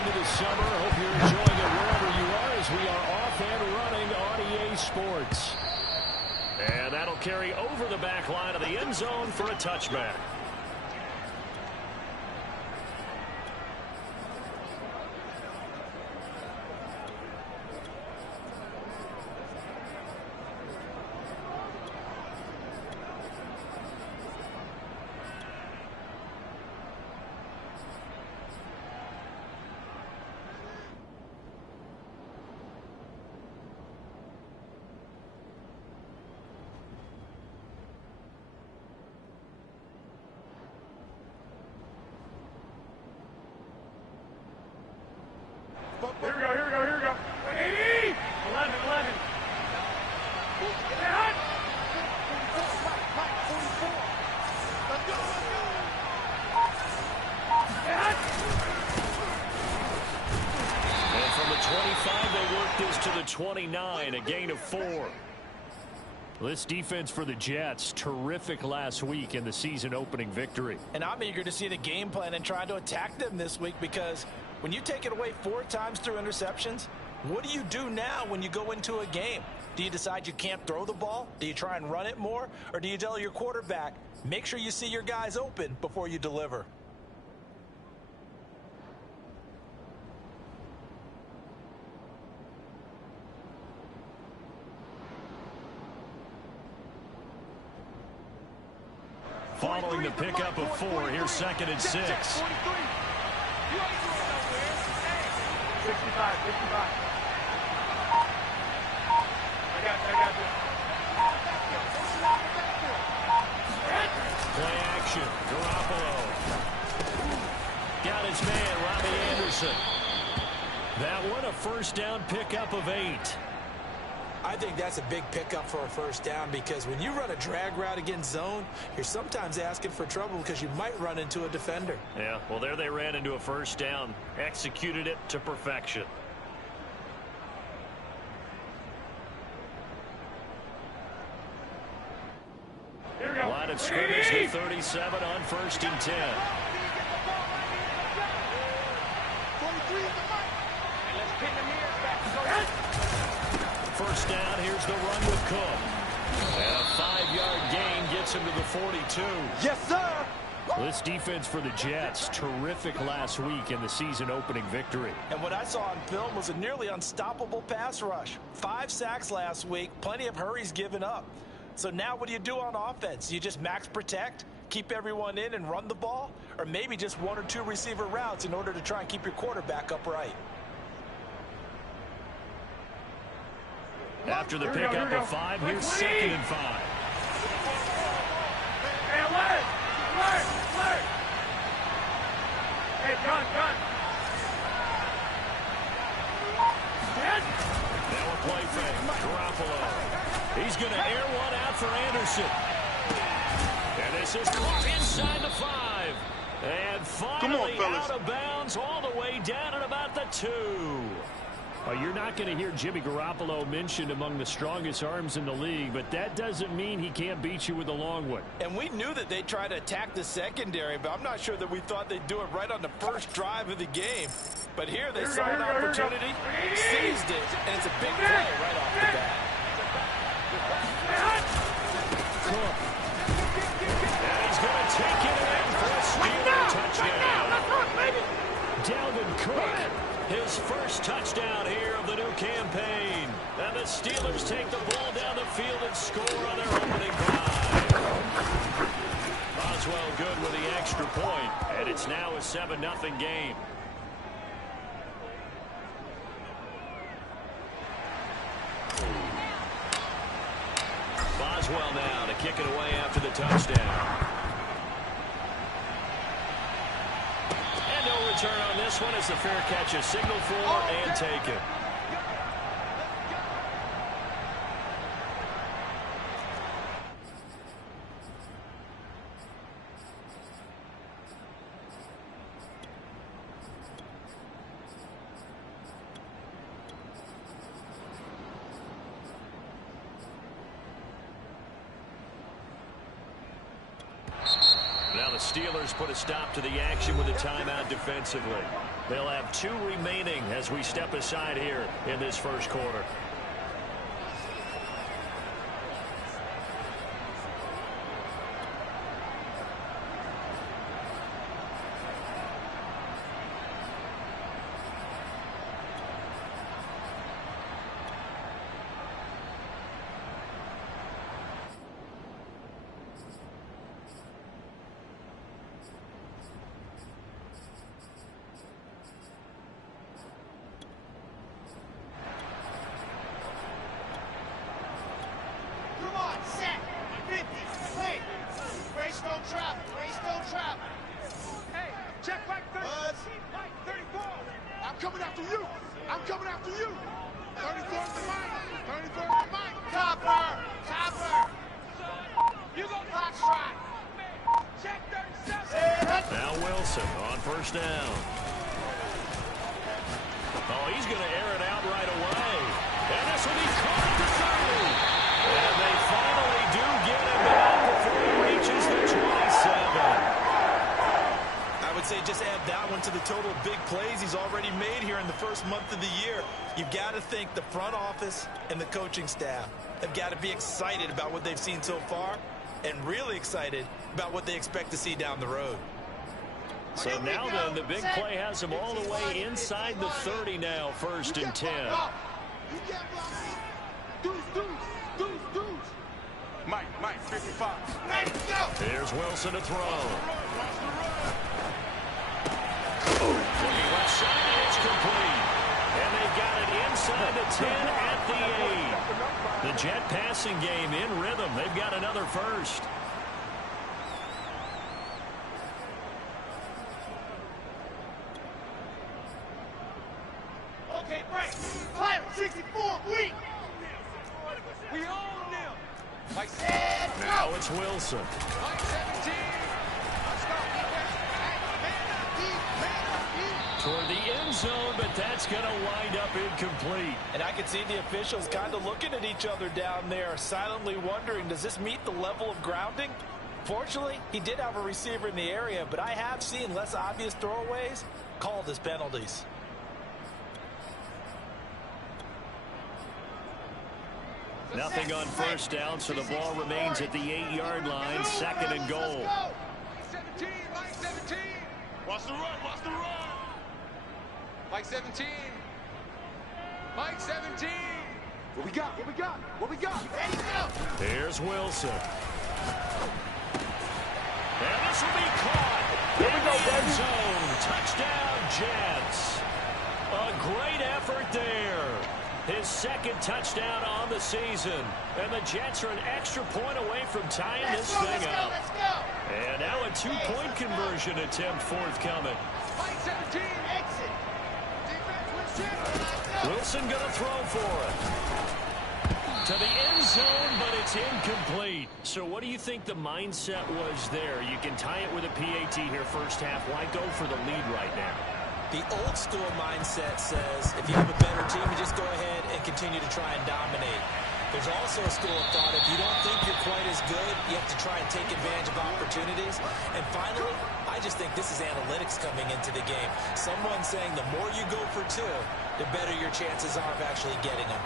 into the summer. Hope you're enjoying it wherever you are as we are off and running on EA Sports. And that'll carry over the back line of the end zone for a touchback. Here we go. 80! 11. And from the 25, they work this to the 29, a gain of 4. This defense for the Jets, terrific last week in the season-opening victory. And I'm eager to see the game plan and try to attack them this week, because when you take it away 4 times through interceptions, what do you do now when you go into a game? Do you decide you can't throw the ball? Do you try and run it more? Or do you tell your quarterback, make sure you see your guys open before you deliver? Following the pickup of 4, here's 2nd and 6. 65. I got this. Play action. Garoppolo. Got his man, Robbie Anderson. That one, a first down pickup of 8. I think that's a big pickup for a first down, because when you run a drag route against zone, you're sometimes asking for trouble because you might run into a defender. Yeah, well, there they ran into a first down. Executed it to perfection. Here we go. Line of scrimmage to 37 on 1st and 10. First down, here's the run with Cook. And a 5-yard gain gets him to the 42. Yes, sir! This defense for the Jets, terrific last week in the season-opening victory. And what I saw on film was a nearly unstoppable pass rush. 5 sacks last week, plenty of hurries given up. So now what do you do on offense? You just max protect, keep everyone in and run the ball? Or maybe just 1 or 2 receiver routes in order to try and keep your quarterback upright? After the pickup of 5, here's 2nd and 5. Hey, alert! Hey, gun! Now a play fake. Garoppolo. He's going to air one out for Anderson. And this is caught inside the 5. And finally out of bounds all the way down at about the 2. You're not going to hear Jimmy Garoppolo mentioned among the strongest arms in the league, but that doesn't mean he can't beat you with a long one. And we knew that they'd try to attack the secondary, but I'm not sure that we thought they'd do it right on the first drive of the game. But here they saw an opportunity, seized it, and it's a big play right off the bat. And he's going to take it in for a Steelers touchdown. Dalvin Cook, his first touchdown here of the new campaign. And the Steelers take the ball down the field and score on their opening drive. Boswell good with the extra point, and it's now a 7-0 game. Boswell now to kick it away after the touchdown. And no return on this one as the fair catch is signaled for and taken. Now the Steelers put a stop to the action with a timeout defensively. They'll have 2 remaining as we step aside here in this first quarter. Now Wilson on first down. Oh, he's going to air it out right away. And this will be caught at the 30. And they finally do get him down before he reaches the 27. I would say just add that one to the total of big plays he's already made here in the first month of the year. You've got to think the front office and the coaching staff have got to be excited about what they've seen so far and really excited about what they expect to see down the road. So now then, the big play has them all the way inside the 30 now, 1st and 10. Mike, 55. Here's Wilson to throw. Looking left side, and it's complete. And they got it inside the 10 at the 8. The Jet passing game in rhythm. They've got another first. Okay, break. Fire, 64, we own them. Now it's Wilson. Mike 17. Toward the end zone, but that's going to wind up incomplete. And I could see the officials kind of looking at each other down there, silently wondering, does this meet the level of grounding? Fortunately, he did have a receiver in the area, but I have seen less obvious throwaways called as penalties. Nothing on first down, so the ball remains at the 8-yard line, 2nd and goal. Mike 17. Watch the run. Mike 17. Mike 17. What we got? Ready, go. Here's Wilson. And this will be caught. Here we go, end zone. Touchdown, Jets. A great effort there. His 2nd touchdown on the season. And the Jets are an extra point away from tying this thing up. Let's go. And now a 2-point conversion attempt forthcoming. Mike 17. Exit. Wilson going to throw for it. To the end zone, but it's incomplete. So what do you think the mindset was there? You can tie it with a PAT here first half. Why go for the lead right now? The old school mindset says if you have a better team, you just go ahead and continue to try and dominate. There's also a school of thought, if you don't think you're quite as good, you have to try and take advantage of opportunities. And finally, I just think this is analytics coming into the game. Someone saying the more you go for 2, the better your chances are of actually getting them.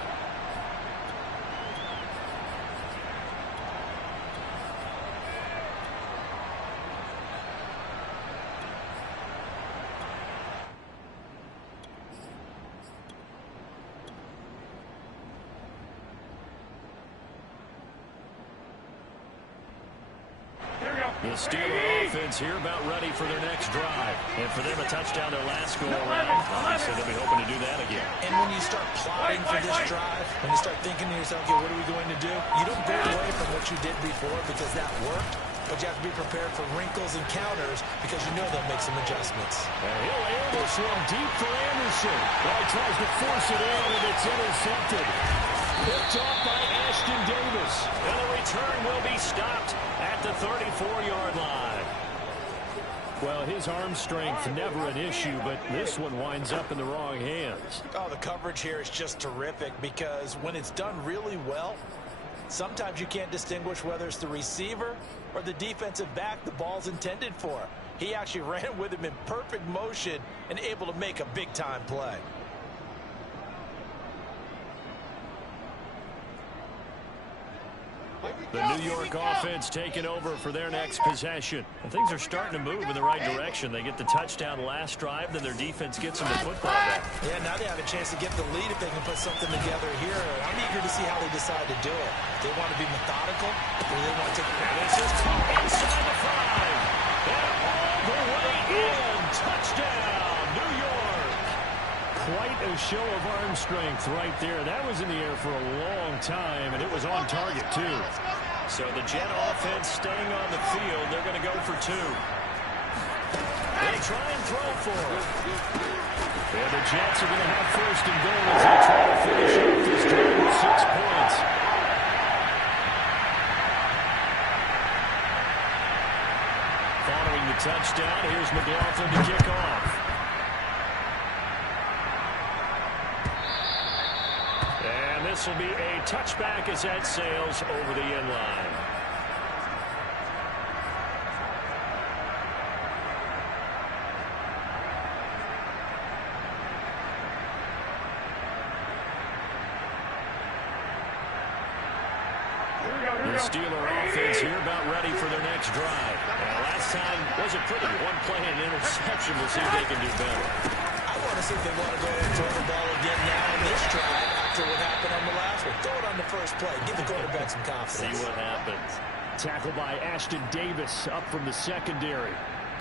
The Steeler offense here about ready for their next drive. And for them, a touchdown their last go-around. Obviously, they'll be hoping to do that again. And when you start plotting for this drive, when you start thinking to yourself, okay, what are we going to do? You don't go away from what you did before because that worked. But you have to be prepared for wrinkles and counters because you know they'll make some adjustments. And he'll air this one deep for Anderson. Well, he tries to force it in, and it's intercepted. Picked off by Ashton Davis. And the return will be stopped at the 34-yard line. Well, his arm strength never an issue, but this one winds up in the wrong hands. Oh, the coverage here is just terrific because when it's done really well, sometimes you can't distinguish whether it's the receiver or the defensive back the ball's intended for. He actually ran with him in perfect motion and able to make a big-time play. The New York offense taking over for their next possession. And things are starting to move in the right direction. They get the touchdown last drive, then their defense gets them the football back. Yeah, now they have a chance to get the lead if they can put something together here. I'm eager to see how they decide to do it. They want to be methodical, or they want to take... And this is caught inside the 5. And all the way in. Touchdown, New York. Quite a show of arm strength right there. That was in the air for a long time, and it was on target, too. So the Jet offense staying on the field. They're going to go for 2. They try and throw for it. And the Jets are going to have first and goal as they try to finish off this drive with 6 points. Following the touchdown, here's McLaughlin to kick off. And this will be a touchback as that sails over the end line. The Steeler offense here about ready for their next drive. Last time was a pretty one play and interception. We'll see if they can do better. I want to see if they want to go and throw the ball again now in this drive after what happened on the last one. Throw it on the first play. Give the quarterback some confidence. See what happens. Tackle by Ashton Davis up from the secondary.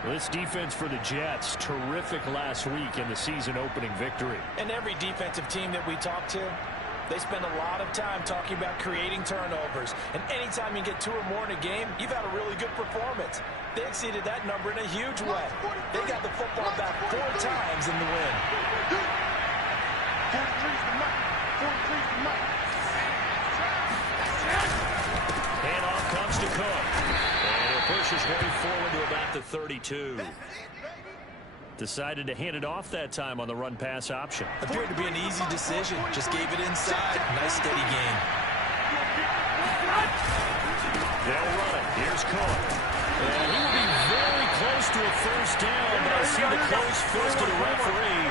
This defense for the Jets, terrific last week in the season-opening victory. And every defensive team that we talk to, they spend a lot of time talking about creating turnovers. And anytime you get 2 or more in a game, you've had a really good performance. They exceeded that number in a huge way. They got the football back 4 times in the win. Handoff comes to Cook. And he'll push his way forward to about the 32. Decided to hand it off that time on the run-pass option. Appeared to be an easy decision. Just gave it inside. Nice, steady game. They'll run it. Here's Cook. And he will be very close to a first down, but I see the close fist of the referee,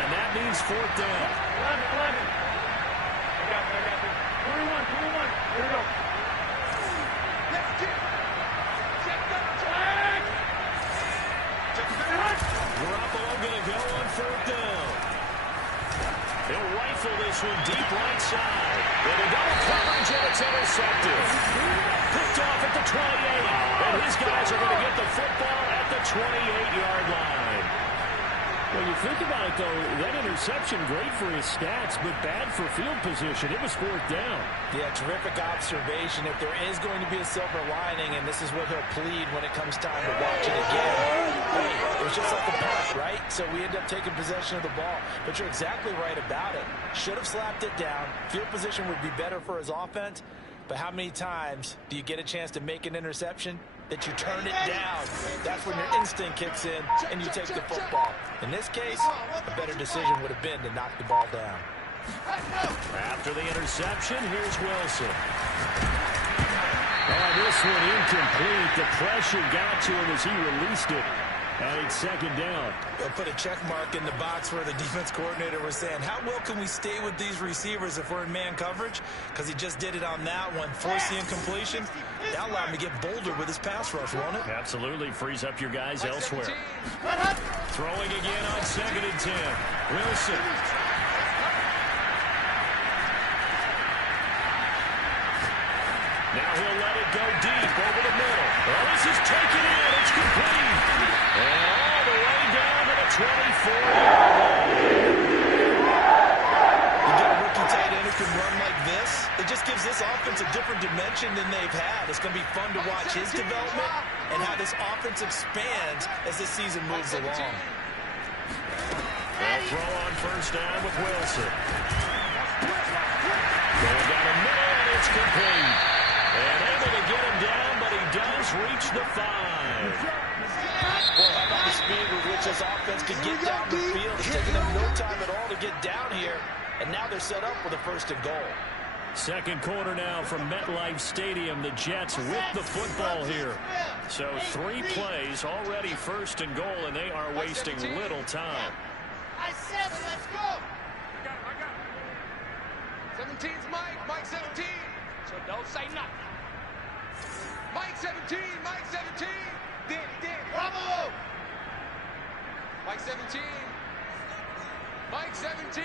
and that means 4th down. 11. I got you. 21. Here we go. Garoppolo going to go on 4th down. He'll rifle this one deep right side. With a double coverage, and it's intercepted. Picked off at the 28. And his guys are going to get the football at the 28-yard line. When you think about it, though, that interception, great for his stats, but bad for field position. It was 4th down. Yeah, terrific observation. If there is going to be a silver lining, and this is what he'll plead when it comes time to watch it again, hey, it was just like a punt, right? So we end up taking possession of the ball. But you're exactly right about it. Should have slapped it down. Field position would be better for his offense. But how many times do you get a chance to make an interception that you turn it down? That's when your instinct kicks in and you take the football. In this case, a better decision would have been to knock the ball down. After the interception, here's Wilson. Oh, this one incomplete. The pressure got to him as he released it. And it's 2nd down. They'll put a check mark in the box where the defense coordinator was saying, how well can we stay with these receivers if we're in man coverage? Because he just did it on that one, forced the incompletion. That'll allow him to get bolder with his pass rush, won't it? Absolutely. Frees up your guys elsewhere. Throwing again on 2nd and 10. Wilson. Now he'll let it go deep over the middle. Oh, this is taken in. It's complete. And all the way down to the 24-yard line. You get a rookie tight end who can run like this. It just gives this offense a different dimension than they've had. It's going to be fun to watch his development and how this offense expands as the season moves along. They'll throw on 1st down with Wilson. Going down the middle, and it's complete. And able to get him down, but he does reach the 5. Boy, how about the speed with which this offense can get down the field? It's taking them no time at all to get down here, and now they're set up with a 1st and goal. Second quarter now from MetLife Stadium. The Jets with the football here. So 3 plays already, first and goal, and they are wasting little time. I 7, let's go. I got it. 17's Mike. Mike 17. So don't say nothing. Mike 17. Mike 17. Danny. Bravo. Mike 17. Mike 17.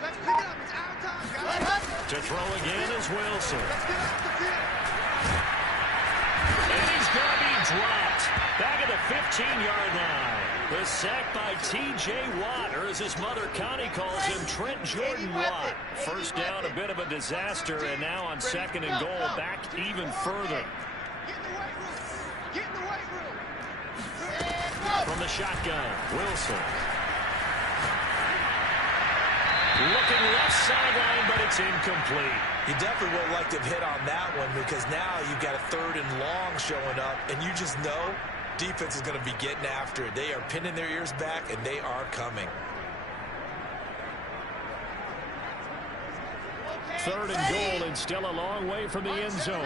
Let's pick it up. It's out of time, guys. To throw again is Wilson. Let's get off the field. And he's going to be dropped. Back at the 15-yard line. The sack by T.J. Watt, or as his mother Connie calls him, Trent Jordan Watt. First down, a bit of a disaster, and now on second and goal, back even further. Get in the weight room. Get in the weight room. From the shotgun, Wilson. Looking left sideline, but it's incomplete. You definitely would like to have hit on that one because now you've got a 3rd and long showing up, and you just know defense is going to be getting after it. They are pinning their ears back, and they are coming. 3rd and goal, and still a long way from the end zone.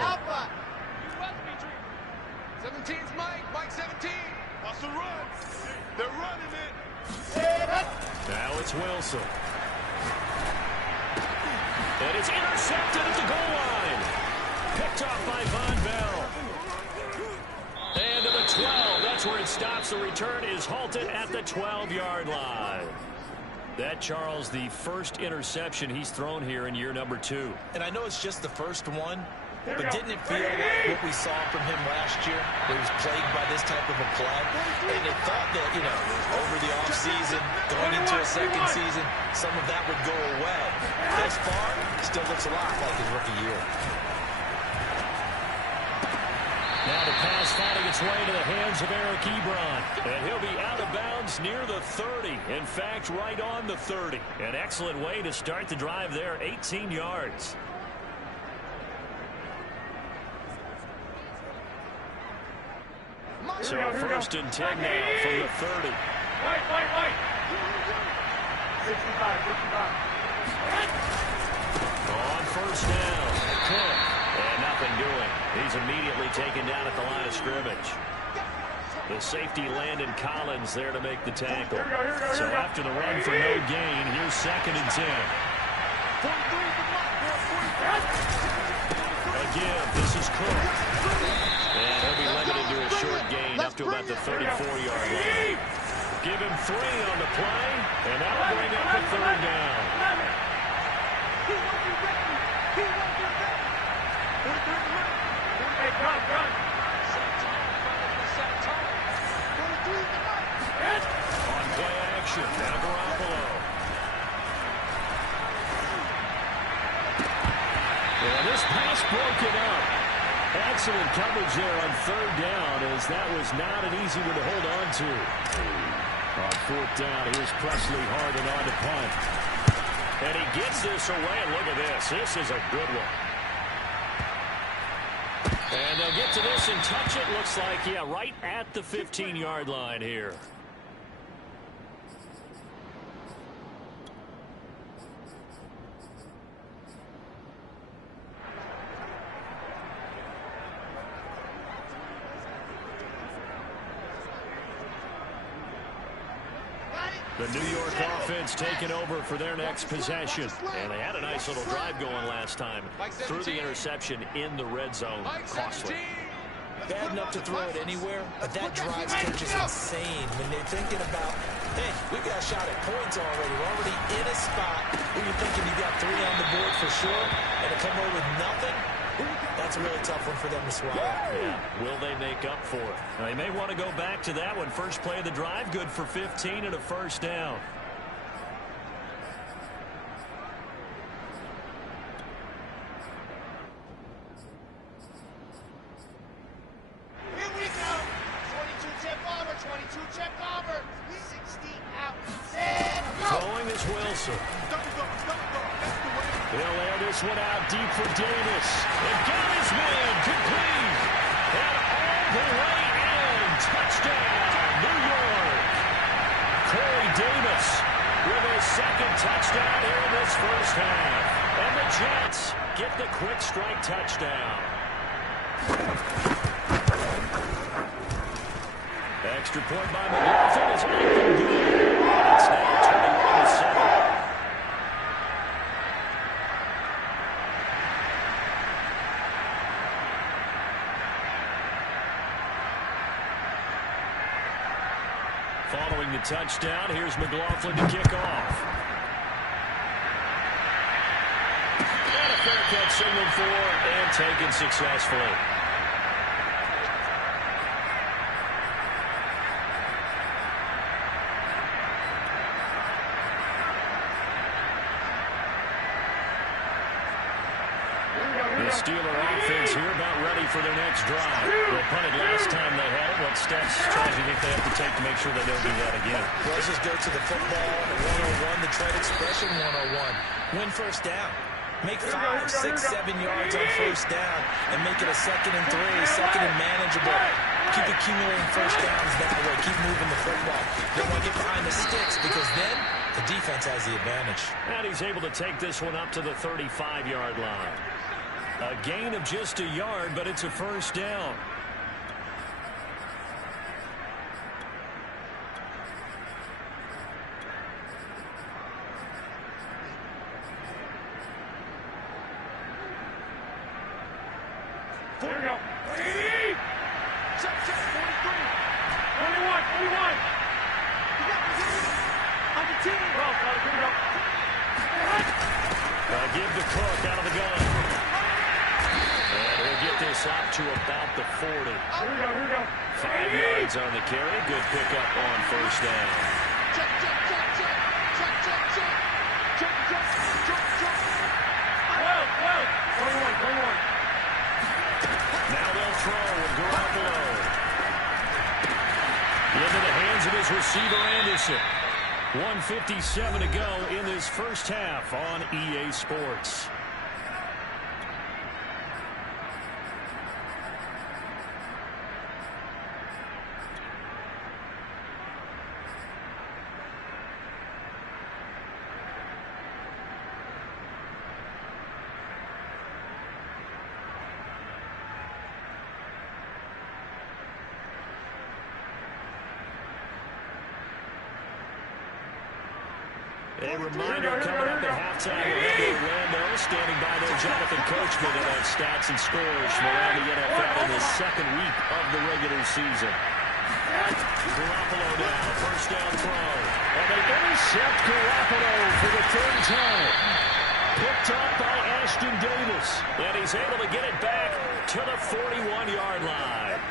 17's Mike. Mike 17. What's the run? They're running it. Now it's Wilson. And it's intercepted at the goal line. Picked off by Von Bell. And to the 12. That's where it stops. The return is halted at the 12-yard line. That, Charles, the first interception he's thrown here in year number 2. And I know it's just the first one, but didn't it feel like what we saw from him last year, where he was plagued by this type of a play? And it thought that, over the offseason, going into a second season, some of that would go away. Thus far, still looks a lot like his rookie year. Now the pass finding its way to the hands of Eric Ebron. And he'll be out of bounds near the 30. In fact, right on the 30. An excellent way to start the drive there, 18 yards. So first and 10 now from the 30. White. 65. On first down, Cook. And nothing doing. He's immediately taken down at the line of scrimmage. The safety Landon Collins there to make the tackle. So after the run for no gain, here's 2nd and 10. Again, this is Cook. And he'll be limited to a short gain up to about the 34-yard line. Give him 3 on the play, and that'll bring up the 3rd down. On play action, now Garoppolo. And this pass broken up. Excellent coverage there on 3rd down, as that was not an easy one to hold on to. On 4th down, here's Presley Harden on to punt. And he gets this away, and look at this. This is a good one. And they'll get to this and touch it. Looks like, yeah, right at the 15-yard line here. The New York offense taking over for their next possession. And they had a nice little drive going last time. Threw the interception in the red zone. Costly. Bad enough to throw it anywhere, but that drive stretch is insane when they're thinking about, hey, we've got a shot at points already. We're already in a spot where you're thinking you've got 3 on the board for sure, and to come over with nothing, that's a really tough one for them to swallow. Yeah. Will they make up for it? Now, they may want to go back to that one. First play of the drive, good for 15 and a first down. Here we go. 22 check over. 22 check over. 60 out. Set. Throwing is Wilson. He'll air this one out deep for Davis. And got his man complete. And all the way in. Touchdown, New York. Corey Davis with his 2nd touchdown here in this first half. And the Jets get the quick strike touchdown. Extra point by McLaughlin is up and good. It's now 21-7. Following the touchdown, here's McLaughlin to kick off. And a fair catch signaled for and taken successfully. The Steeler offense here about ready for their next drive. They punted last time they had it. What steps do you think they have to take to make sure they don't do that again? Well, let's just go to the football 101, the trade expression 101. Win first down. Make 5, 6, 7 yards on first down and make it a 2nd and 3, 2nd and manageable. Keep accumulating first downs that way. Keep moving the football. Don't want to get behind the sticks because then the defense has the advantage. And he's able to take this one up to the 35-yard line. A gain of just a yard, but it's a first down. Here we go. Check, 43. 21. You got this. On the team. Here we go. Give the Cook out of the gun. And he'll get this out to about the 40. Here we go. 5 yards on the carry. Good pickup on first down. Check. Well. 21. Now they'll throw with Garoppolo. Into the hands of his receiver, Anderson. 1:57 to go in this first half on EA Sports. A reminder coming up at halftime, we'll head to Orlando. Standing by there, Jonathan Coachman in on stats and scores from around the NFL in the second week of the regular season. Garoppolo down, first down throw. And they intercept Garoppolo for the third time. Picked up by Ashton Davis. And he's able to get it back to the 41-yard line.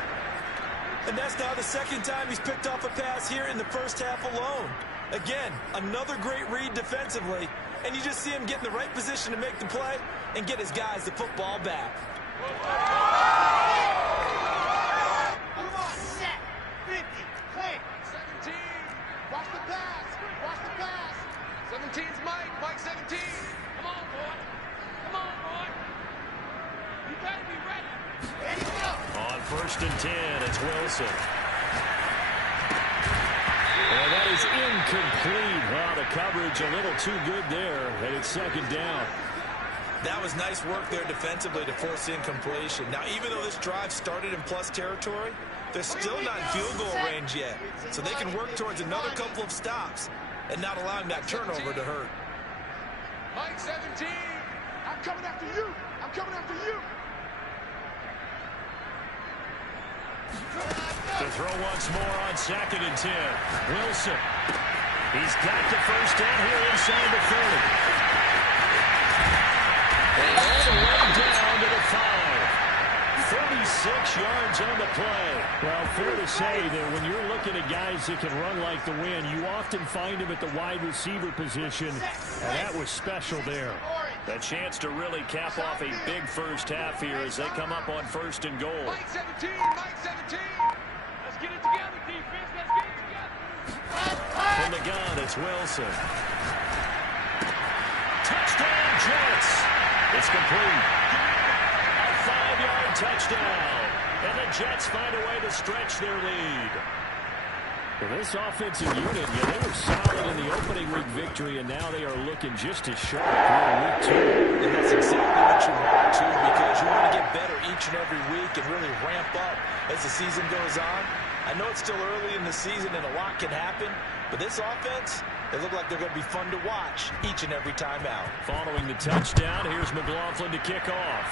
And that's now the second time he's picked off a pass here in the first half alone. Again, another great read defensively, and you just see him get in the right position to make the play and get his guys the football back. Come on, set. 50, clear. 17. Watch the pass. 17's Mike 17. Come on, boy. You better be ready. Ready, go. On first and 10, it's Wilson. Well, that is incomplete. Wow, the coverage a little too good there, and it's second down. That was nice work there defensively to force incompletion. Now, even though this drive started in plus territory, they're still not in field goal range yet. So they can work towards another couple of stops and not allowing that turnover to hurt. Mike 17. I'm coming after you. To throw once more on second and 10. Wilson. He's got the first down here inside the 30. And all the way down to the 5. 36 yards on the play. Well, fair to say that when you're looking at guys that can run like the wind, you often find them at the wide receiver position, and that was special there. A chance to really cap off a big first half here as they come up on first and goal. Mike 17. Let's get it together, defense. Let's get it together. From the gun, it's Wilson. Touchdown, Jets. It's complete. A 5-yard touchdown. And the Jets find a way to stretch their lead. Well, this offensive unit, they were solid in the opening week victory, and now they are looking just as sharp here in week 2. And that's exactly what you want, too, because you want to get better each and every week and really ramp up as the season goes on. I know it's still early in the season and a lot can happen, but this offense, they look like they're going to be fun to watch each and every time out. Following the touchdown, here's McLaughlin to kick off.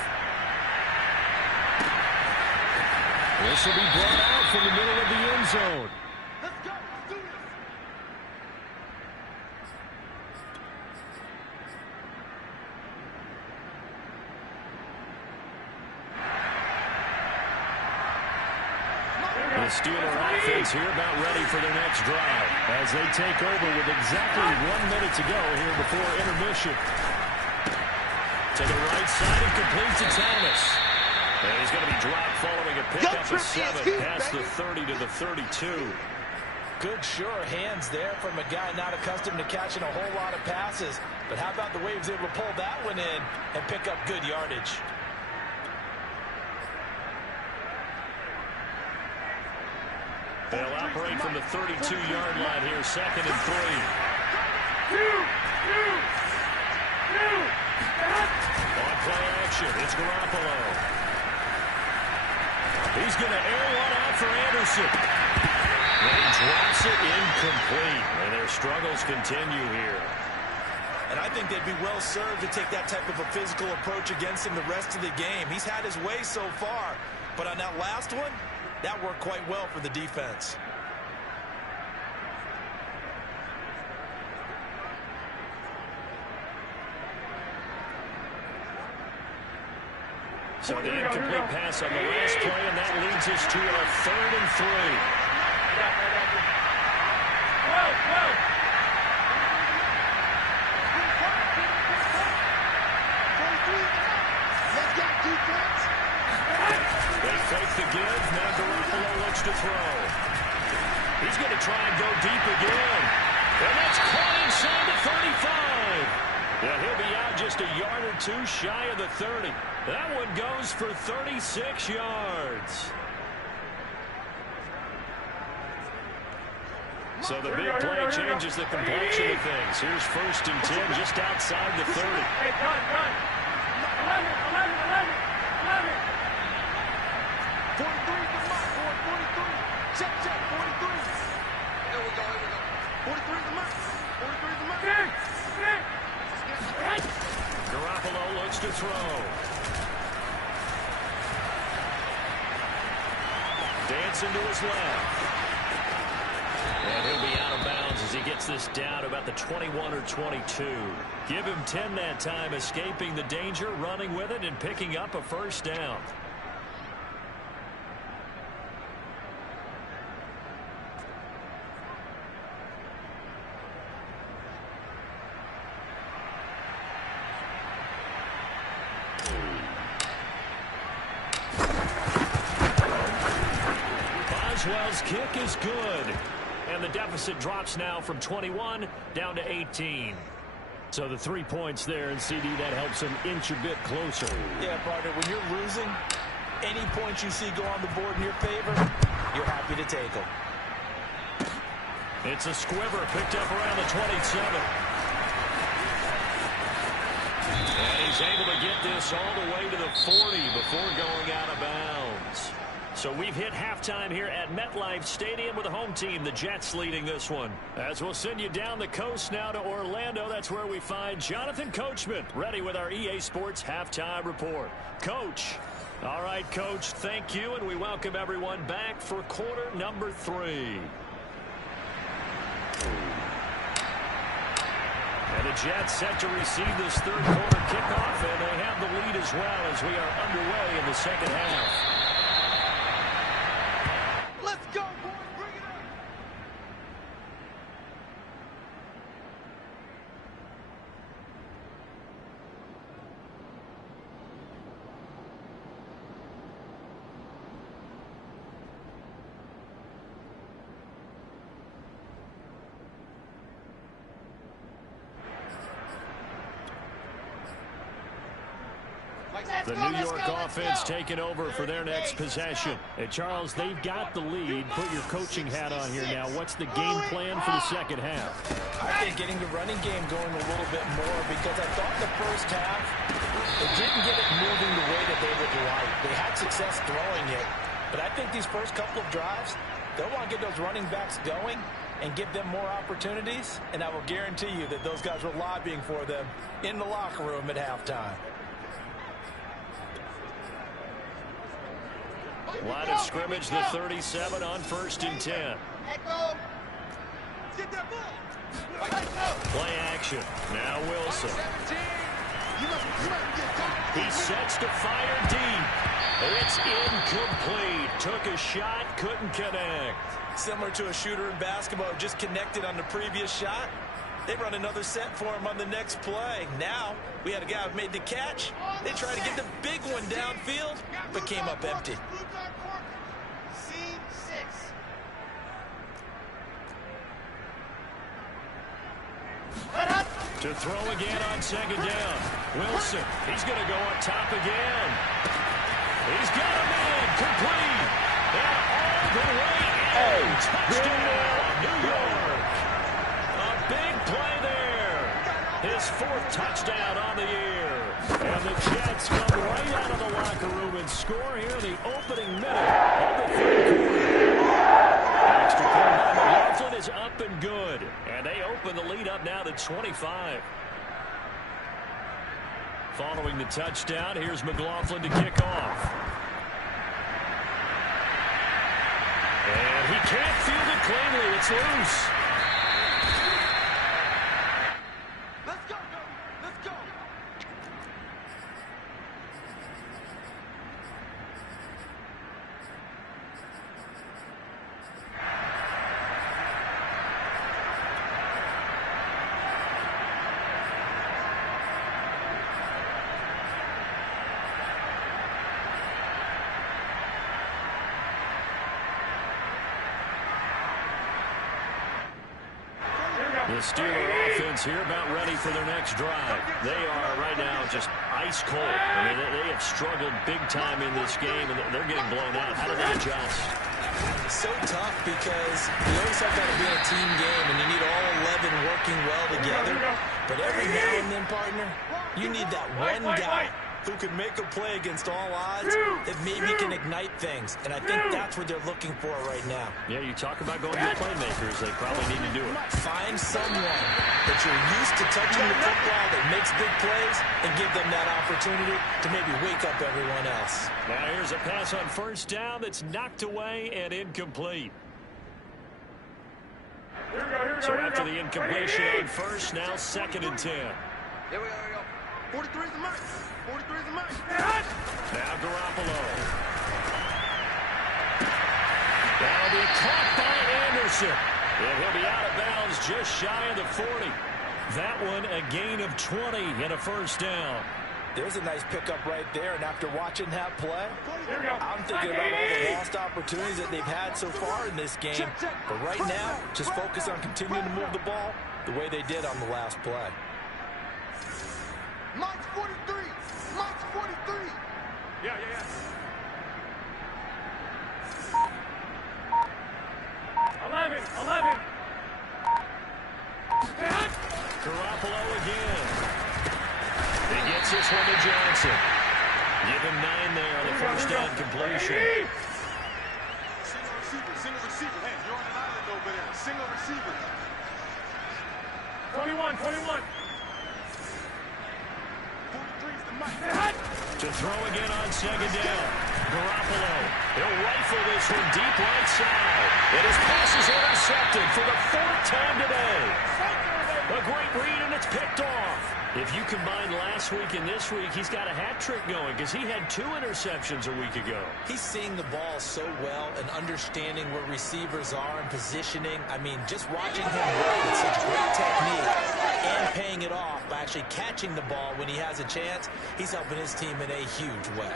This will be brought out from the middle of the end zone. Let's go. Let's do this. The Steeler offense here about ready for their next drive as they take over with exactly 1 minute to go here before intermission. To the right side and completes to Thomas. And he's going to be dropped following a pickup of 7 past the 30 to the 32. Good, sure hands there from a guy not accustomed to catching a whole lot of passes. But how about the way he was able to pull that one in and pick up good yardage? They'll operate from the 32-yard line here, 2nd and 3. On play action, it's Garoppolo. He's going to air one out for Anderson. And he drops it incomplete. And their struggles continue here. And I think they'd be well served to take that type of a physical approach against him the rest of the game. He's had his way so far, but on that last one, that worked quite well for the defense. So the incomplete pass on the last play, and that leads us to a 3rd and 3. Let's go, defense. They fake the give. Now Garoppolo looks to throw. He's going to try and go deep again. And that's caught inside the 35. Yeah, he'll be out just a yard or 2 shy of the 30. That one goes for 36 yards. So the big play changes the complexion of things. Here's 1st and 10 just outside the 30. Hey, run. 43 for Mike, 43. Check, 43. There we go. 43 for Mike. 43 for Mike. Garoppolo looks to throw. Dancing to his left. And he'll be out of bounds as he gets this down about the 21 or 22. Give him 10 that time, escaping the danger, running with it, and picking up a 1st down. Boswell's kick is good. And the deficit drops now from 21 down to 18. So the 3 points there, and CD, that helps him inch a bit closer. Yeah, partner, when you're losing, any points you see go on the board in your favor, you're happy to take them. It's a squiver picked up around the 27. And he's able to get this all the way to the 40 before going out of bounds. So we've hit halftime here at MetLife Stadium with the home team, the Jets, leading this one. As we'll send you down the coast now to Orlando, that's where we find Jonathan Coachman, ready with our EA Sports halftime report. Coach. All right, Coach, thank you, and we welcome everyone back for quarter number 3. And the Jets set to receive this 3rd quarter kickoff, and they have the lead as well as we are underway in the 2nd half. Let's go, boys. Bring it up. The New York offense taking over for their next possession. And Charles, they've got the lead. Put your coaching hat on here now. What's the game plan for the second half? I think getting the running game going a little bit more, because I thought the first half they didn't get it moving the way that they would like. They had success throwing it, but I think these first couple of drives, they'll want to get those running backs going and give them more opportunities, and I will guarantee you that those guys were lobbying for them in the locker room at halftime. Line of scrimmage, the 37 on 1st and 10. Play action. Now Wilson. He sets to fire deep. It's incomplete. Took a shot, couldn't connect. Similar to a shooter in basketball, just connected on the previous shot. They run another set for him on the next play. Now, we had a guy who made the catch. They tried to get the big one downfield, but came up empty. To throw again on 2nd down. Wilson, he's going to go up top again. He's got a man, complete. And all the way in. Touchdown, New York. A big play there. His 4th touchdown on the year. And the Jets come right out of the locker room and score here in the opening minute of the 3rd quarter. Extra point by McLaughlin is up and good. And they open the lead up now to 25. Following the touchdown, here's McLaughlin to kick off. And he can't field it cleanly. It's loose. Let's go. Let's go. The Steeler offense here about ready for their next drive. They are right now just ice cold. I mean, they have struggled big time in this game, and they're getting blown out. How do they adjust? So tough, because you always have to be in a team game, and you need all 11 working well together. But every now and then, partner, you need that one guy who can make a play against all odds that maybe can ignite things. And I think that's what they're looking for right now. Yeah, you talk about going to playmakers. They probably need to do it. Find someone that you're used to touching the football that makes big plays and give them that opportunity to maybe wake up everyone else. Now here's a pass on 1st down that's knocked away and incomplete. So after the incompletion on 1st, now 2nd and 10. Here we go. 43 is the mark. 43 is the mark. Now Garoppolo. That'll be caught by Anderson. And he'll be out of bounds just shy of the 40. That one a gain of 20 and a 1st down. There's a nice pickup right there, and after watching that play, I'm thinking about all the lost opportunities that they've had so far in this game. But right now, just focus on continuing to move the ball the way they did on the last play. Mike's 43. Mike's 43. Yeah. 11. Garoppolo again. He gets this one to Johnson. Give him 9 there on the 1st down completion. Single receiver. Hey, you're on an island over there. Single receiver. 21. 43 is the mic. To throw again on 2nd down. Garoppolo. He'll rifle this one deep right side. And his pass is intercepted for the 4th time today. A great read, and it's picked off. If you combine last week and this week, he's got a hat trick going because he had 2 interceptions a week ago. He's seeing the ball so well and understanding where receivers are and positioning. I mean, just watching him run with such great technique and paying it off by actually catching the ball when he has a chance, he's helping his team in a huge way.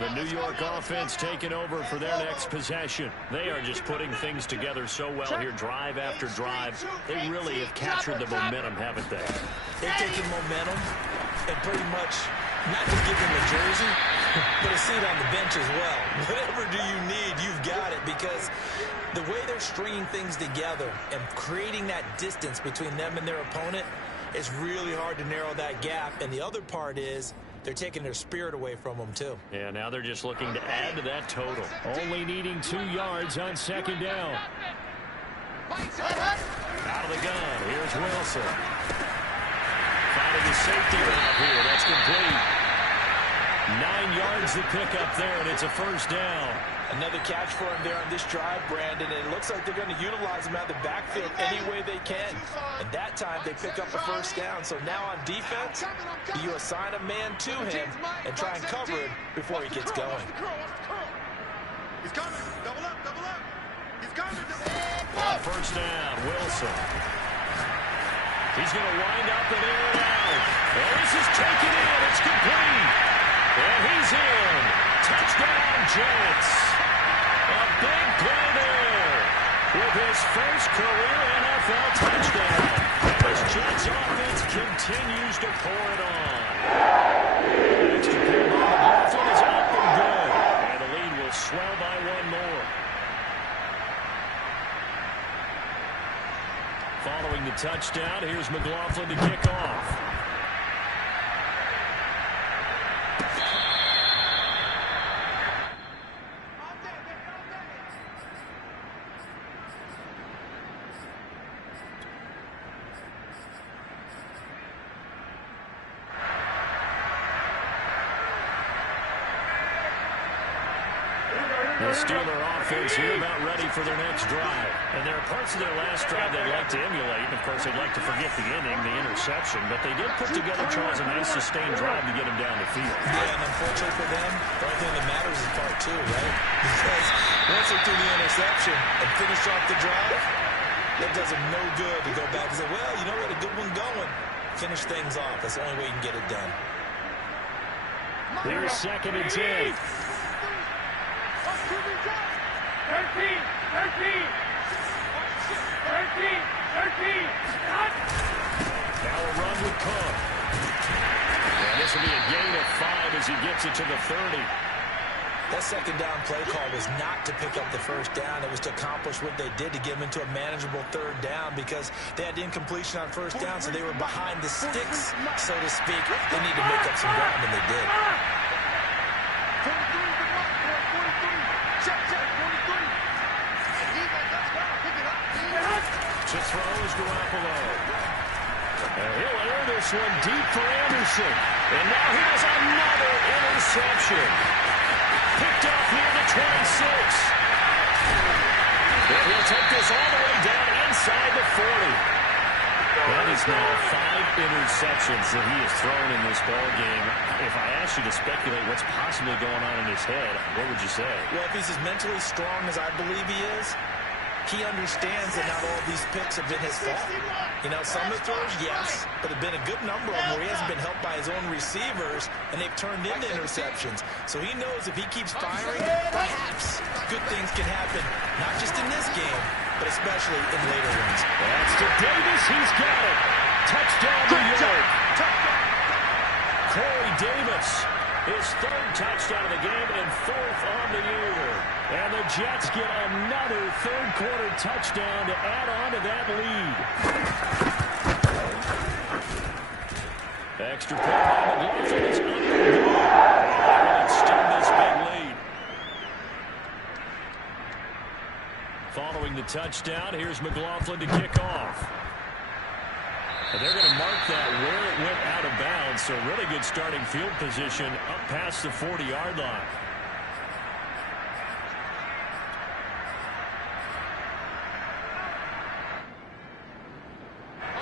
The New York offense taking over for their next possession. They are just putting things together so well here, drive after drive. They really have captured the momentum, haven't they? They're taking momentum and pretty much Not just give him a jersey, but a seat on the bench as well. Whatever do you need, you've got it, because the way they're stringing things together and creating that distance between them and their opponent, it's really hard to narrow that gap. And the other part is they're taking their spirit away from them, too. Yeah, now they're just looking to add to that total. Only needing 2 yards on second down. Out of the gun. Here's Wilson. Finding the safety route here. That's complete. 9 yards to pick up there, and it's a first down. Another catch for him there on this drive, Brandon, and it looks like they're going to utilize him out of the backfield any way they can. And that time they pick up a first down. So now on defense, you assign a man to him and try and cover him before he gets going. He's coming. Double up, double up. He's coming. On first down, Wilson. He's going to wind up and air it out. And this is taken in. It's complete. And he's in. Touchdown, Jets. A big play there with his first career NFL touchdown. And this Jets offense continues to pour it on. Extra point by McLaughlin is up and good. And the lead will swell by 1 more. Following the touchdown, here's McLaughlin to kick off. The Steeler offense here about ready for their next drive. And there are parts of their last drive they'd like to emulate. And, of course, they'd like to forget the inning, the interception. But they did put together, Charles, a nice sustained drive to get him down the field. Yeah, and unfortunately for them, the only thing that matters is part 2, right? Because once they do the interception and finish off the drive, that does them no good to go back and say, well, you know, we had a good one going. Finish things off. That's the only way you can get it done. Here's 2nd and 10. 13, 13, 13, 13. Now a run would come. And this will be a gain of 5 as he gets it to the 30. That second down play call was not to pick up the first down. It was to accomplish what they did to get them into a manageable 3rd down because they had incompletion on first down, so they were behind the sticks, so to speak. They need to make up some ground, and they did. To throw is Garoppolo. He'll air this one deep for Anderson. And now he has another interception. Picked off near the 26. And he'll take this all the way down inside the 40. That is now 5 interceptions that he has thrown in this ball game. If I asked you to speculate what's possibly going on in his head, what would you say? Well, if he's as mentally strong as I believe he is, he understands that not all these picks have been his fault. You know, some of the throws, yes, but there have been a good number of them where he hasn't been helped by his own receivers, and they've turned into interceptions. So he knows if he keeps firing, perhaps good things can happen, not just in this game, but especially in later ones. That's to Davis. He's got it. Touchdown, New York. Corey Davis, his 3rd touchdown of the game and 4th on the year. And the Jets get another 3rd quarter touchdown to add on to that lead. Extra point by McLaughlin is under good. That will extend this big lead. Following the touchdown, here's McLaughlin to kick off. And they're going to mark that where it went out of bounds. So really good starting field position up past the 40-yard line.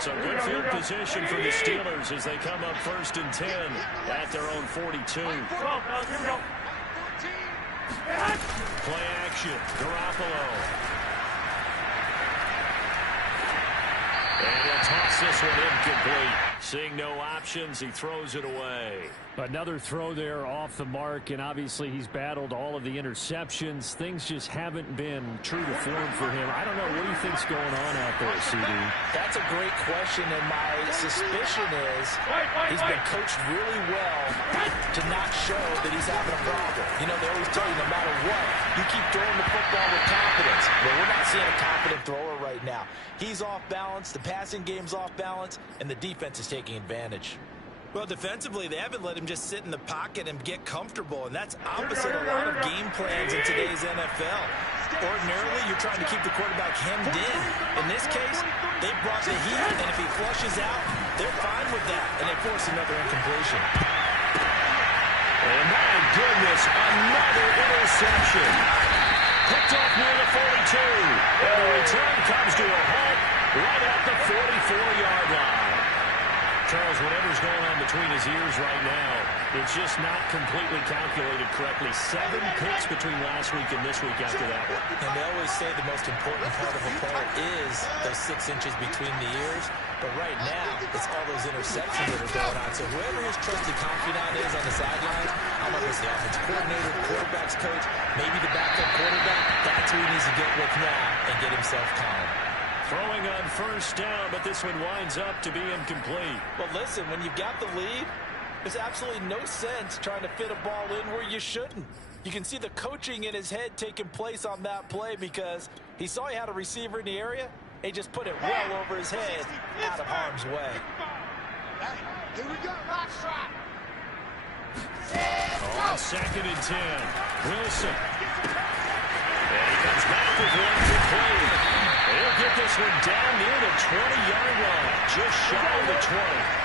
So good field position for the Steelers as they come up 1st and 10 at their own 42. Play action. Garoppolo. And he'll toss this one incomplete. Seeing no options, he throws it away. Another throw there off the mark, and obviously he's battled all of the interceptions. Things just haven't been true to form for him. I don't know. What do you think's going on out there, CD? That's a great question, and my suspicion is he's been coached really well to not show that he's having a problem. You know, they always tell you no matter what, you keep throwing the football with confidence. Well, we're not seeing a confident thrower right now. He's off balance, the passing game's off balance, and the defense is taking advantage. Well, defensively, they haven't let him just sit in the pocket and get comfortable, and that's opposite a lot of game plans in today's NFL. Ordinarily, you're trying to keep the quarterback hemmed in. In this case, they brought the heat, and if he flushes out, they're fine with that, and they force another incompletion. And my goodness, another interception. Picked off near the 42, and the return comes to a halt right at the 44-yard line. Charles, whatever's going on between his ears right now, it's just not completely calculated correctly. 7 picks between last week and this week after that one. And they always say the most important part of a player is those 6 inches between the ears. But right now, it's all those interceptions that are going on. So whoever his trusted confidant is on the sidelines, I don't know if it's the offensive coordinator, quarterback's coach, maybe the backup quarterback, that's who he needs to get with now and get himself calm. Throwing on first down, but this one winds up to be incomplete. Well, listen, when you've got the lead, there's absolutely no sense trying to fit a ball in where you shouldn't. You can see the coaching in his head taking place on that play because he saw he had a receiver in the area. He just put it well over his head, out of harm's way. Here we go, box shot. On 2nd and 10, Wilson. And he comes back with one complete. He'll get this one down near the 20-yard line, just shy of the 20.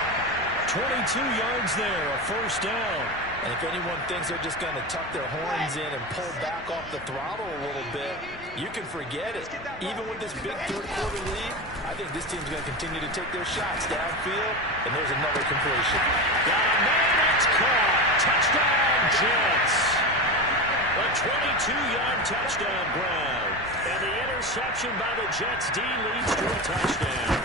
22 yards there, a first down. And if anyone thinks they're just going to tuck their horns in and pull back off the throttle a little bit, you can forget it. Even with this big third-quarter lead, I think this team's going to continue to take their shots downfield, and there's another completion. Got a man that's caught. Touchdown, Jets. A 22-yard touchdown ground. And the interception by the Jets D leads to a touchdown.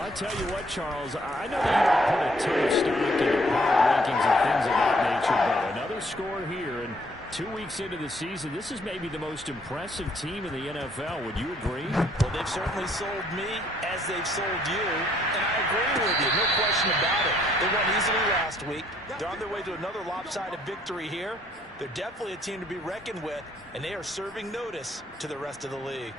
I tell you what, Charles, I know that you don't put a ton of stock in the power rankings and things of that nature, but another score here, and 2 weeks into the season, this is maybe the most impressive team in the NFL. Would you agree? Well, they've certainly sold me as they've sold you, and I agree with you, no question about it. They won easily last week. They're on their way to another lopsided victory here. They're definitely a team to be reckoned with, and they are serving notice to the rest of the league.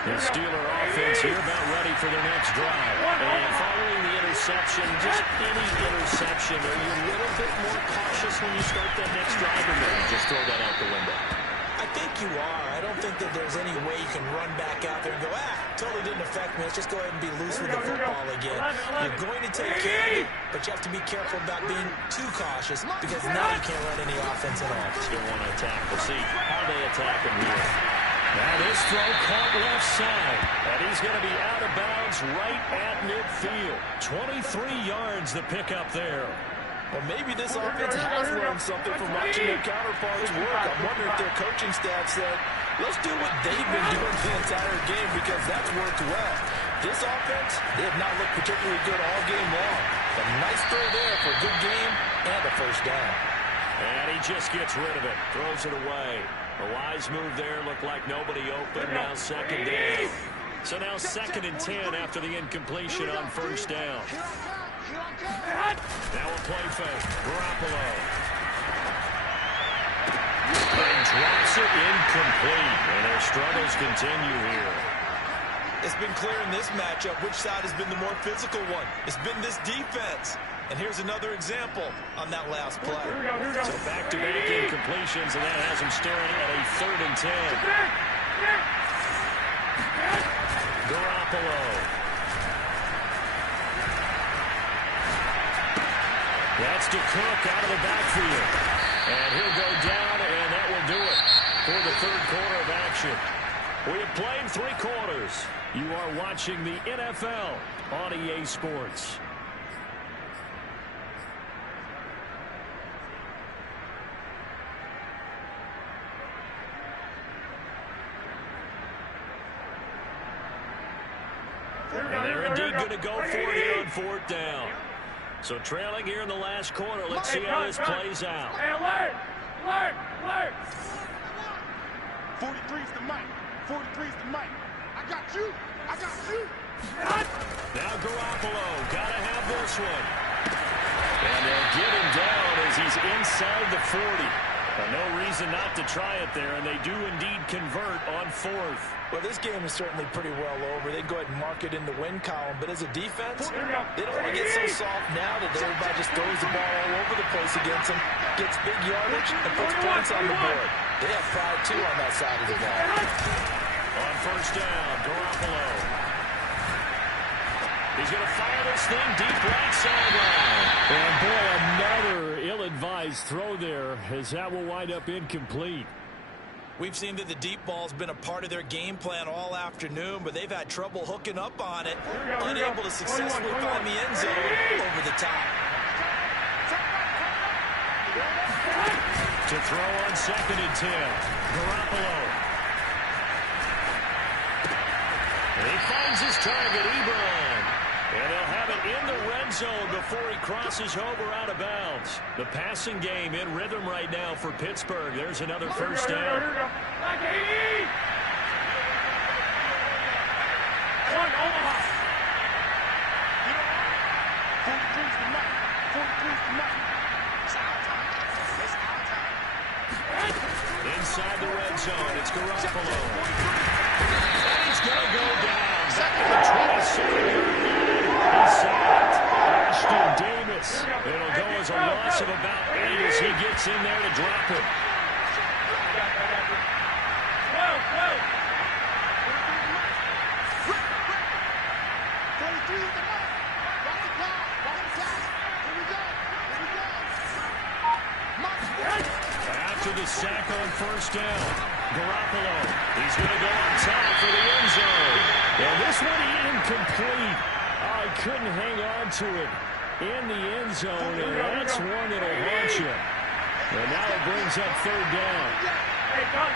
The Steeler offense here about ready for their next drive. And following the interception, just any interception, are you a little bit more cautious when you start that next drive, or maybe just throw that out the window? I think you are. I don't think that there's any way you can run back out there and go, totally didn't affect me. Let's just go ahead and be loose with the football again. You're going to take care of it, but you have to be careful about being too cautious because now you can't run any offense at all. Still want to attack. We'll see how they attack him here. Now this throw caught left side, and he's going to be out of bounds right at midfield. 23 yards the pickup there. Well, maybe this offense has learned something from watching their counterparts work. I'm wondering if their coaching staff said, let's do what they've been doing the entire game because that's worked well. This offense, they have not looked particularly good all game long. A nice throw there for a good game and a first down. And he just gets rid of it, throws it away. A wise move there, looked like nobody open, now second down. So now 2nd and 10 after the incompletion on first down. Now a play fake, Garoppolo. And drops it incomplete, and their struggles continue here. It's been clear in this matchup which side has been the more physical one. It's been this defense. And here's another example on that last play. So back-to-back incompletions, and that has him staring at a 3rd and 10. Garoppolo. That's to Cook out of the backfield. And he'll go down, and that will do it for the 3rd quarter of action. We have played 3 quarters. You are watching the NFL on EA Sports. indeed going to go for it here on 4th down. So trailing here in the last quarter. Let's see how this plays out. Hey, alert! Alert! Alert! 43's the mic. 43's the mic. I got you. I got you. Now Garoppolo. Got to have this one. And they'll get him down as he's inside the 40. No reason not to try it there, and they do indeed convert on 4th. Well, this game is certainly pretty well over. They go ahead and mark it in the win column, but as a defense, they don't want to get so soft now that everybody just throws the ball all over the place against them, gets big yardage, and puts points on the board. They have pride, too, on that side of the ball. On 1st down, Garoppolo. He's going to fire this thing deep right sideline. And boy, another ill-advised throw there, as that will wind up incomplete. We've seen that the deep ball's been a part of their game plan all afternoon, but they've had trouble hooking up on it, unable to successfully find the end zone over the top. To throw on 2nd and 10, Garoppolo. And he finds his target, Ebron. And they'll have it in the red zone before he crosses over out of bounds. The passing game in rhythm right now for Pittsburgh. There's another 1st down. Inside the red zone, it's Garoppolo. And he's going to go down. Second and 27. He's sacked. Ashton Davis. It'll go as a loss of about 8 as he gets in there to drop it. After the sack on 1st down, Garoppolo. He's going to go on top for the end zone. And this one incomplete. Oh, he couldn't hang on to it in the end zone, and that's one that'll haunt you. And now it brings up 3rd down. Hey, gun.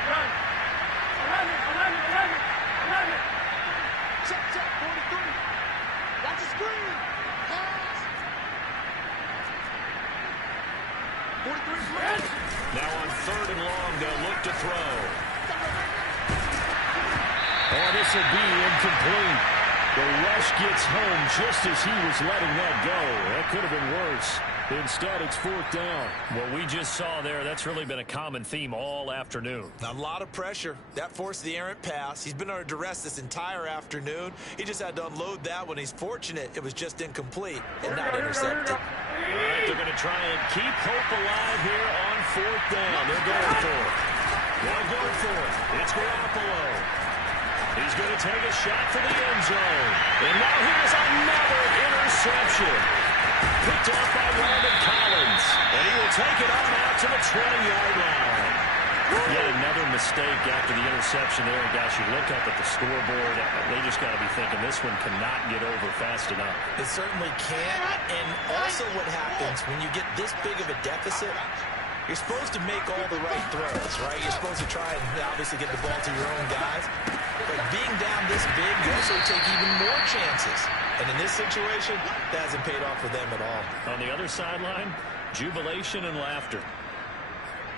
11. Check, 43. Watch the screen. Pass. 43's now on 3rd and long, they'll look to throw. Oh, this will be incomplete. The rush gets home just as he was letting that go. That could have been worse. Instead, it's 4th down. What we just saw there, that's really been a common theme all afternoon. A lot of pressure. That forced the errant pass. He's been under duress this entire afternoon. He just had to unload that one. He's fortunate it was just incomplete and not intercepted. All right, they're going to try and keep hope alive here on 4th down. They're going for it. They'll go for it. It's Garoppolo. He's going to take a shot for the end zone. And now here's another interception. Picked off by Landon Collins. And he will take it on out to the 20-yard line. Yet another mistake after the interception there. And guys, you look up at the scoreboard, they just got to be thinking this one cannot get over fast enough. It certainly can't. And also what happens when you get this big of a deficit, you're supposed to make all the right throws, right? You're supposed to try and obviously get the ball to your own guys. But being down this big, you also take even more chances. And in this situation, that hasn't paid off for them at all. On the other sideline, jubilation and laughter.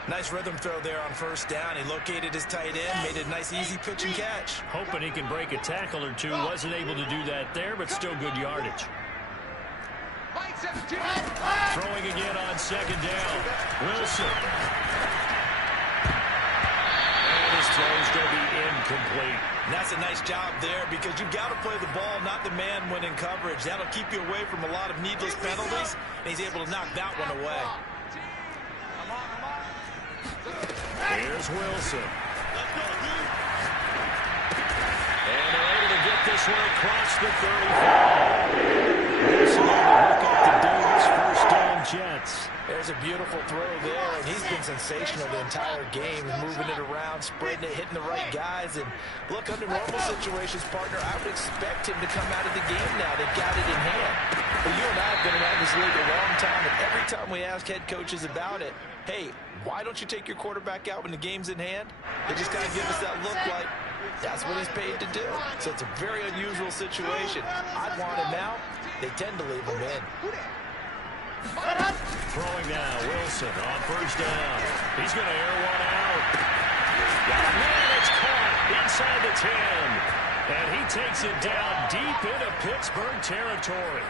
Nice rhythm throw there on 1st down. He located his tight end, made it a nice, easy pitch and catch. Hoping he can break a tackle or two. Wasn't able to do that there, but still good yardage. Throwing again on 2nd down. Wilson. And his throw's going to be incomplete. And that's a nice job there because you've got to play the ball, not the man when in coverage. That'll keep you away from a lot of needless penalties, and he's able to knock that one away. Here's Wilson. And they're able to get this one across the 35. Wilson on the hook up to Davis. 1st down Jets. There's a beautiful throw there, and he's been sensational the entire game, moving it around, spreading it, hitting the right guys. And look, under normal situations, partner, I would expect him to come out of the game now. They've got it in hand. But you and I have been around this league a long time, and every time we ask head coaches about it, hey, why don't you take your quarterback out when the game's in hand? They just kind of give us that look like, That's what he's paid to do. So it's a very unusual situation. I'd want him out. They tend to leave him in. Throwing now, Wilson on first down. He's going to air one out. Oh, man, it's caught inside the 10. And he takes it down deep into Pittsburgh territory.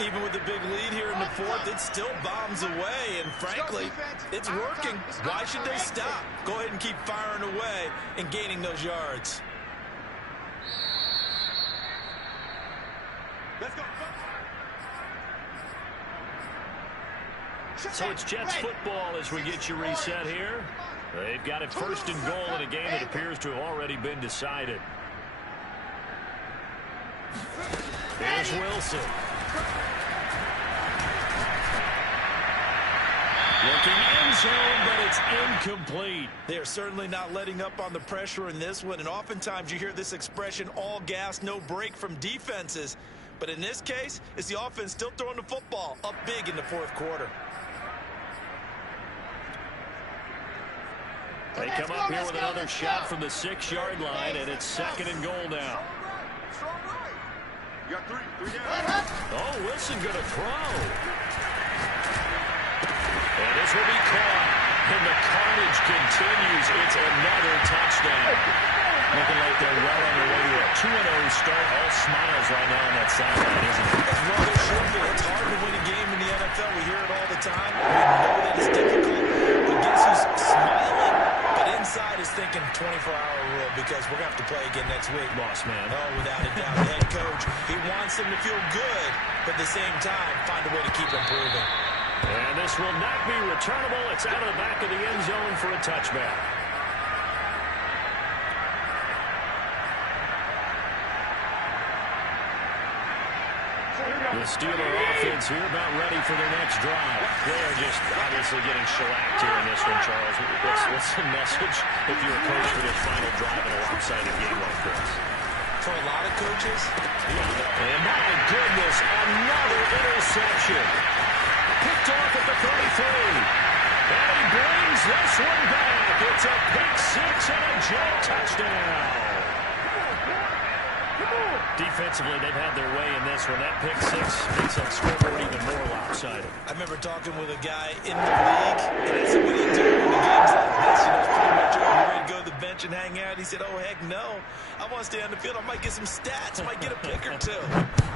Even with the big lead here in the fourth, it still bombs away. And frankly, it's working. Why should they stop? Go ahead and keep firing away and gaining those yards. Let's go. So it's Jets football as we get you reset here. They've got it first and goal in a game that appears to have already been decided. Here's Wilson. Looking end zone, but it's incomplete. They are certainly not letting up on the pressure in this one, and oftentimes you hear this expression, all gas, no break from defenses. But in this case, it's the offense still throwing the football up big in the fourth quarter. They come up here with another shot from the 6-yard line, and it's second and goal now. You got three down. Oh, Wilson going to throw. And this will be caught. And the carnage continues. It's another touchdown. Looking like they're well on their way to a 2-0 start. All smiles right now on that sideline, isn't it? Well, they should be. It's hard to win a game in the NFL. We hear it all the time. We know that it's difficult. But guess who's smiling? But inside is thinking 24-hour rule because we're going to have to play again next week. Boss man. Oh, without a doubt. The head coach, he wants them to feel good, but at the same time, find a way to keep improving. And this will not be returnable. It's out of the back of the end zone for a touchback. The Steeler offense here about ready for their next drive. They're just obviously getting shellacked here in this one, Charles. What's the message if you're a coach for this final drive in a lopsided game like this? For a lot of coaches. And my goodness, another interception. Picked off at the 33. And he brings this one back. It's a pick six and a Jet touchdown. Defensively, they've had their way in this one. That pick six makes that scoreboard even more lopsided. I remember talking with a guy in the league, and I said, what do you do in the games like this? You know, it's pretty much over. You ready to go to the bench and hang out? He said, oh, heck no. I want to stay on the field. I might get some stats. I might get a pick or two.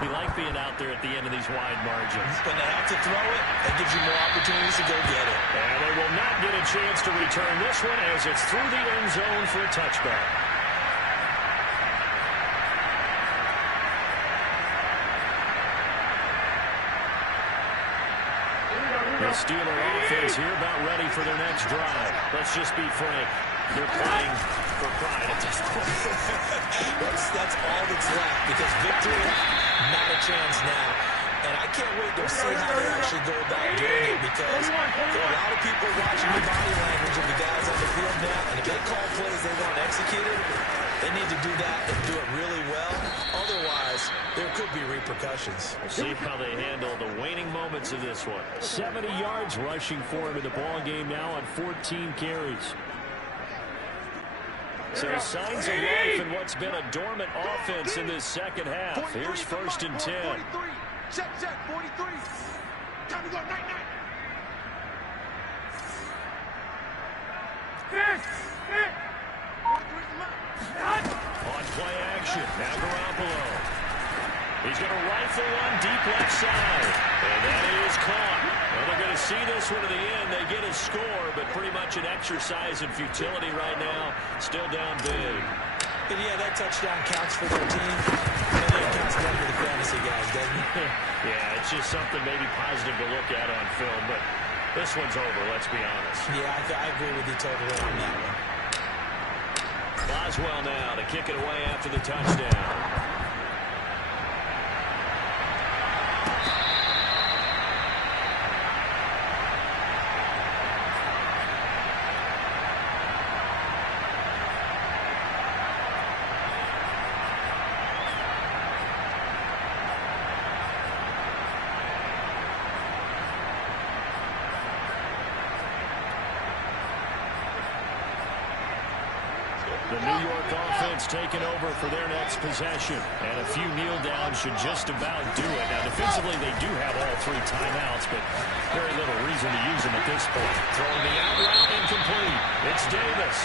We like being out there at the end of these wide margins. When they have to throw it, that gives you more opportunities to go get it. And they will not get a chance to return this one as it's through the end zone for a touchback. The Steeler offense here about ready for their next drive. Let's just be frank. They're playing for pride at this point. That's all that's left because victory, not a chance now. And I can't wait to see how they actually go about doing it because there are a lot of people watching the body language of the guys on the field now. And if they call plays they want executed, they need to do that and do it really well. Otherwise, there could be repercussions. We'll see how they handle the waning moments of this one. 70 yards rushing for him in the ball game now on 14 carries. So signs of life in what's been a dormant offense in this second half. Here's first and 10. Check, 43. Time to go, night. On play action, now Garoppolo. He's going to rifle one deep left side. And that is caught. Well, they're going to see this one to the end. They get a score, but pretty much an exercise in futility right now. Still down big. And yeah, that touchdown counts for their team. And it counts for the fantasy guys, doesn't it? Yeah, it's just something maybe positive to look at on film, but this one's over, let's be honest. Yeah, I agree with you totally on that one. Boswell now to kick it away after the touchdown. The New York offense taking over for their next possession. And a few kneel downs should just about do it. Now, defensively, they do have all 3 timeouts, but very little reason to use them at this point. Throwing the out route incomplete. It's Davis.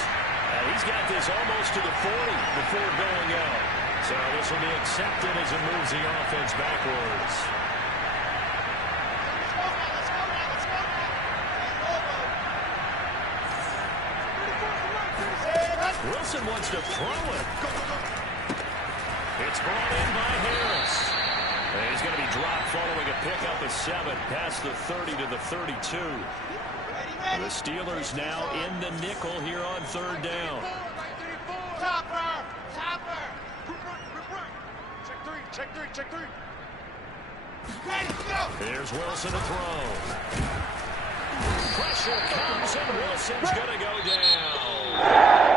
And he's got this almost to the 40 before going out. So this will be accepted as it moves the offense backwards. Wilson wants to throw it. It's brought in by Harris. And he's going to be dropped following a pickup of 7 past the 30 to the 32. The Steelers now in the nickel here on 3rd down. Chopper! Check three. Ready, go! Here's Wilson to throw. Pressure comes, and Wilson's going to go down.